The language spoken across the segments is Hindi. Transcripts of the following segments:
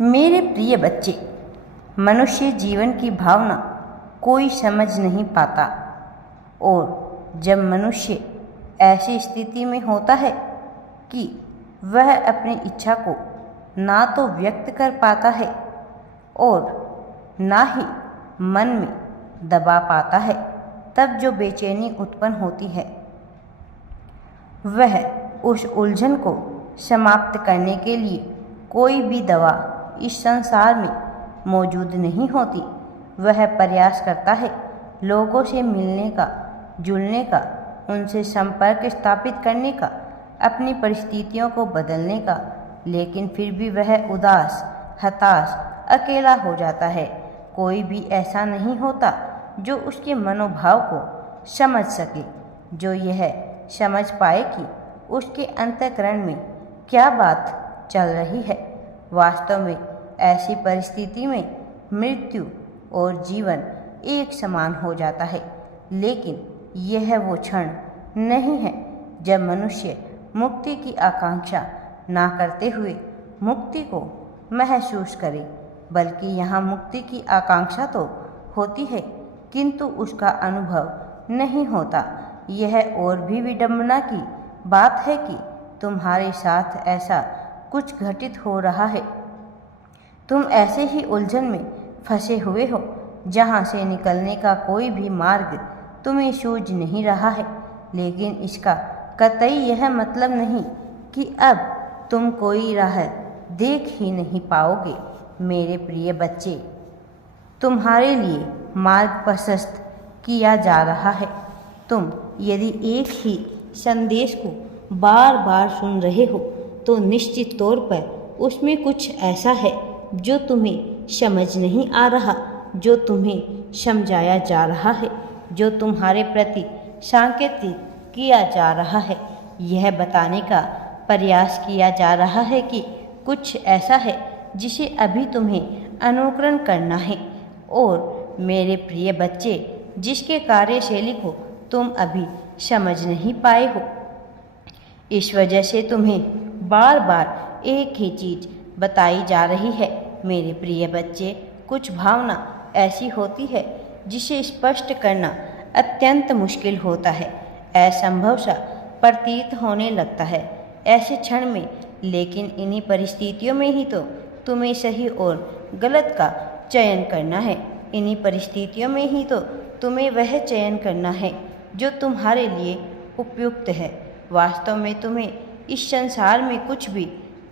मेरे प्रिय बच्चे, मनुष्य जीवन की भावना कोई समझ नहीं पाता और जब मनुष्य ऐसी स्थिति में होता है कि वह अपनी इच्छा को ना तो व्यक्त कर पाता है और ना ही मन में दबा पाता है, तब जो बेचैनी उत्पन्न होती है वह उस उलझन को समाप्त करने के लिए कोई भी दवा इस संसार में मौजूद नहीं होती। वह प्रयास करता है लोगों से मिलने का, जुलने का, उनसे संपर्क स्थापित करने का, अपनी परिस्थितियों को बदलने का, लेकिन फिर भी वह उदास, हताश, अकेला हो जाता है। कोई भी ऐसा नहीं होता जो उसके मनोभाव को समझ सके, जो यह समझ पाए कि उसके अंतःकरण में क्या बात चल रही है। वास्तव में ऐसी परिस्थिति में मृत्यु और जीवन एक समान हो जाता है, लेकिन यह वो क्षण नहीं है जब मनुष्य मुक्ति की आकांक्षा ना करते हुए मुक्ति को महसूस करे, बल्कि यहाँ मुक्ति की आकांक्षा तो होती है किंतु उसका अनुभव नहीं होता। यह और भी विडंबना की बात है कि तुम्हारे साथ ऐसा कुछ घटित हो रहा है। तुम ऐसे ही उलझन में फंसे हुए हो जहाँ से निकलने का कोई भी मार्ग तुम्हें सूझ नहीं रहा है, लेकिन इसका कतई यह मतलब नहीं कि अब तुम कोई राह देख ही नहीं पाओगे। मेरे प्रिय बच्चे, तुम्हारे लिए मार्ग प्रशस्त किया जा रहा है। तुम यदि एक ही संदेश को बार बार सुन रहे हो तो निश्चित तौर पर उसमें कुछ ऐसा है जो तुम्हें समझ नहीं आ रहा, जो तुम्हें समझाया जा रहा है, जो तुम्हारे प्रति सांकेतिक किया जा रहा है। यह बताने का प्रयास किया जा रहा है कि कुछ ऐसा है जिसे अभी तुम्हें अनुकरण करना है। और मेरे प्रिय बच्चे, जिसके कार्यशैली को तुम अभी समझ नहीं पाए हो, इस वजह से तुम्हें बार बार एक ही चीज़ बताई जा रही है। मेरे प्रिय बच्चे, कुछ भावना ऐसी होती है जिसे स्पष्ट करना अत्यंत मुश्किल होता है, असंभव सा प्रतीत होने लगता है ऐसे क्षण में। लेकिन इन्हीं परिस्थितियों में ही तो तुम्हें सही और गलत का चयन करना है। इन्हीं परिस्थितियों में ही तो तुम्हें वह चयन करना है जो तुम्हारे लिए उपयुक्त है। वास्तव में तुम्हें इस संसार में कुछ भी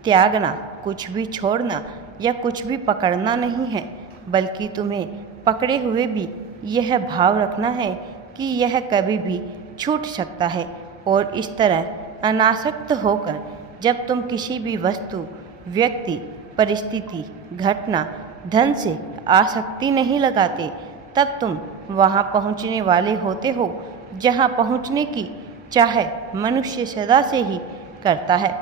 त्यागना, कुछ भी छोड़ना या कुछ भी पकड़ना नहीं है, बल्कि तुम्हें पकड़े हुए भी यह भाव रखना है कि यह कभी भी छूट सकता है। और इस तरह अनासक्त होकर जब तुम किसी भी वस्तु, व्यक्ति, परिस्थिति, घटना, धन से आसक्ति नहीं लगाते, तब तुम वहाँ पहुँचने वाले होते हो जहाँ पहुँचने की चाह मनुष्य सदा से ही करता है।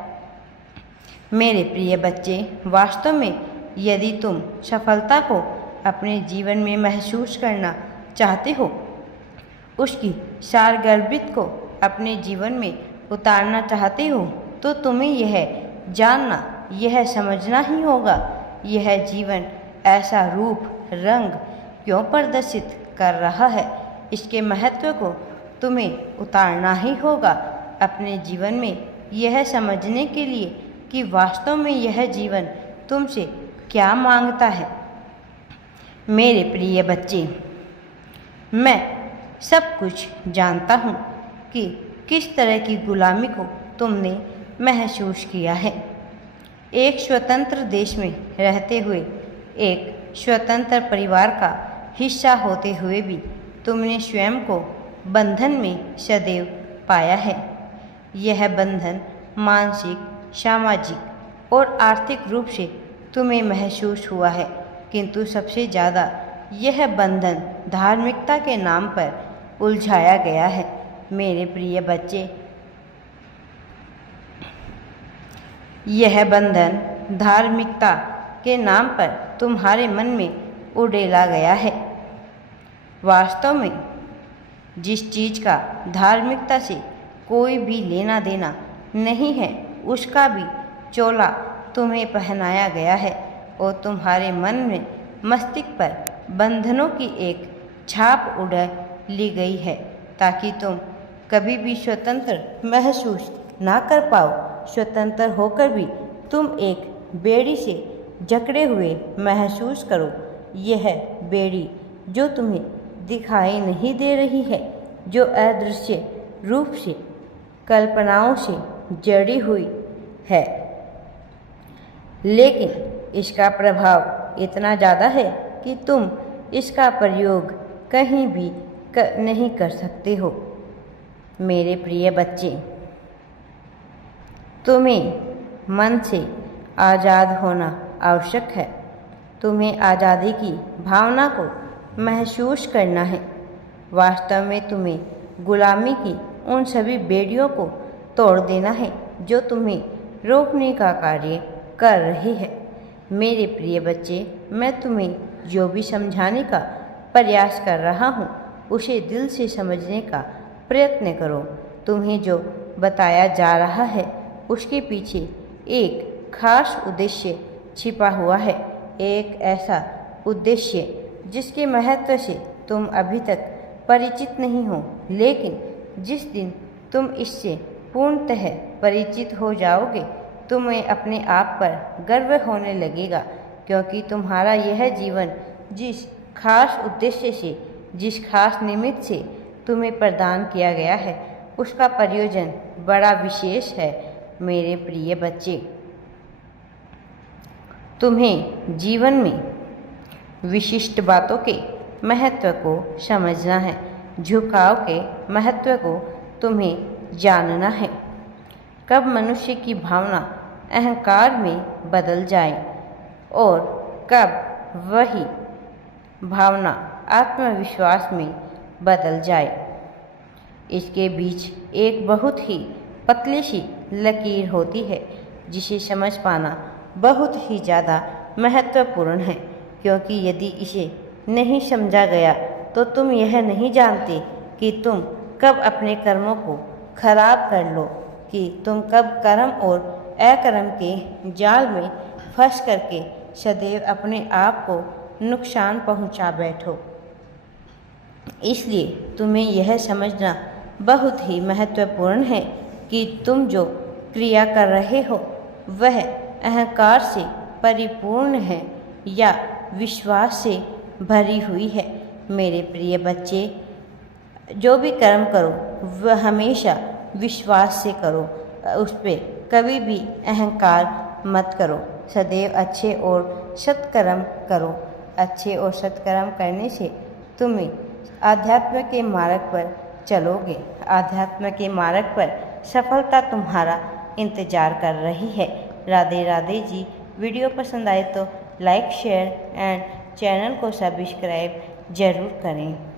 मेरे प्रिय बच्चे, वास्तव में यदि तुम सफलता को अपने जीवन में महसूस करना चाहते हो, उसकी सारगर्भित को अपने जीवन में उतारना चाहते हो, तो तुम्हें यह जानना, यह समझना ही होगा, यह जीवन ऐसा रूप रंग क्यों प्रदर्शित कर रहा है। इसके महत्व को तुम्हें उतारना ही होगा अपने जीवन में, यह समझने के लिए कि वास्तव में यह जीवन तुमसे क्या मांगता है। मेरे प्रिय बच्चे, मैं सब कुछ जानता हूँ कि किस तरह की गुलामी को तुमने महसूस किया है। एक स्वतंत्र देश में रहते हुए, एक स्वतंत्र परिवार का हिस्सा होते हुए भी तुमने स्वयं को बंधन में सदैव पाया है। यह बंधन मानसिक, सामाजिक और आर्थिक रूप से तुम्हें महसूस हुआ है, किंतु सबसे ज़्यादा यह बंधन धार्मिकता के नाम पर उलझाया गया है। मेरे प्रिय बच्चे, यह बंधन धार्मिकता के नाम पर तुम्हारे मन में उड़ेला गया है। वास्तव में जिस चीज़ का धार्मिकता से कोई भी लेना देना नहीं है, उसका भी चोला तुम्हें पहनाया गया है। और तुम्हारे मन में मस्तिष्क पर बंधनों की एक छाप उड़ा ली गई है ताकि तुम कभी भी स्वतंत्र महसूस ना कर पाओ। स्वतंत्र होकर भी तुम एक बेड़ी से जकड़े हुए महसूस करो। यह बेड़ी जो तुम्हें दिखाई नहीं दे रही है, जो अदृश्य रूप से कल्पनाओं से जड़ी हुई है, लेकिन इसका प्रभाव इतना ज़्यादा है कि तुम इसका प्रयोग कहीं भी नहीं कर सकते हो। मेरे प्रिय बच्चे, तुम्हें मन से आज़ाद होना आवश्यक है। तुम्हें आज़ादी की भावना को महसूस करना है। वास्तव में तुम्हें गुलामी की उन सभी बेड़ियों को तोड़ देना है जो तुम्हें रोकने का कार्य कर रही है। मेरे प्रिय बच्चे, मैं तुम्हें जो भी समझाने का प्रयास कर रहा हूँ उसे दिल से समझने का प्रयत्न करो। तुम्हें जो बताया जा रहा है उसके पीछे एक खास उद्देश्य छिपा हुआ है, एक ऐसा उद्देश्य जिसके महत्व से तुम अभी तक परिचित नहीं हो, लेकिन जिस दिन तुम इससे पूर्णतः परिचित हो जाओगे तुम्हें अपने आप पर गर्व होने लगेगा, क्योंकि तुम्हारा यह जीवन जिस खास उद्देश्य से, जिस खास निमित्त से तुम्हें प्रदान किया गया है उसका प्रयोजन बड़ा विशेष है। मेरे प्रिय बच्चे, तुम्हें जीवन में विशिष्ट बातों के महत्व को समझना है। झुकाव के महत्व को तुम्हें जानना है। कब मनुष्य की भावना अहंकार में बदल जाए और कब वही भावना आत्मविश्वास में बदल जाए, इसके बीच एक बहुत ही पतली सी लकीर होती है जिसे समझ पाना बहुत ही ज़्यादा महत्वपूर्ण है, क्योंकि यदि इसे नहीं समझा गया तो तुम यह नहीं जानते कि तुम कब अपने कर्मों को खराब कर लो, कि तुम कब कर्म और अकर्म के जाल में फंस करके सदैव अपने आप को नुकसान पहुंचा बैठो। इसलिए तुम्हें यह समझना बहुत ही महत्वपूर्ण है कि तुम जो क्रिया कर रहे हो वह अहंकार से परिपूर्ण है या विश्वास से भरी हुई है। मेरे प्रिय बच्चे, जो भी कर्म करो वह हमेशा विश्वास से करो, उस पर कभी भी अहंकार मत करो। सदैव अच्छे और सत्कर्म करो। अच्छे और सत्कर्म करने से तुम्हें आध्यात्म के मार्ग पर चलोगे। आध्यात्म के मार्ग पर सफलता तुम्हारा इंतजार कर रही है। राधे राधे जी। वीडियो पसंद आए तो लाइक, शेयर एंड चैनल को सब्सक्राइब जरूर करें।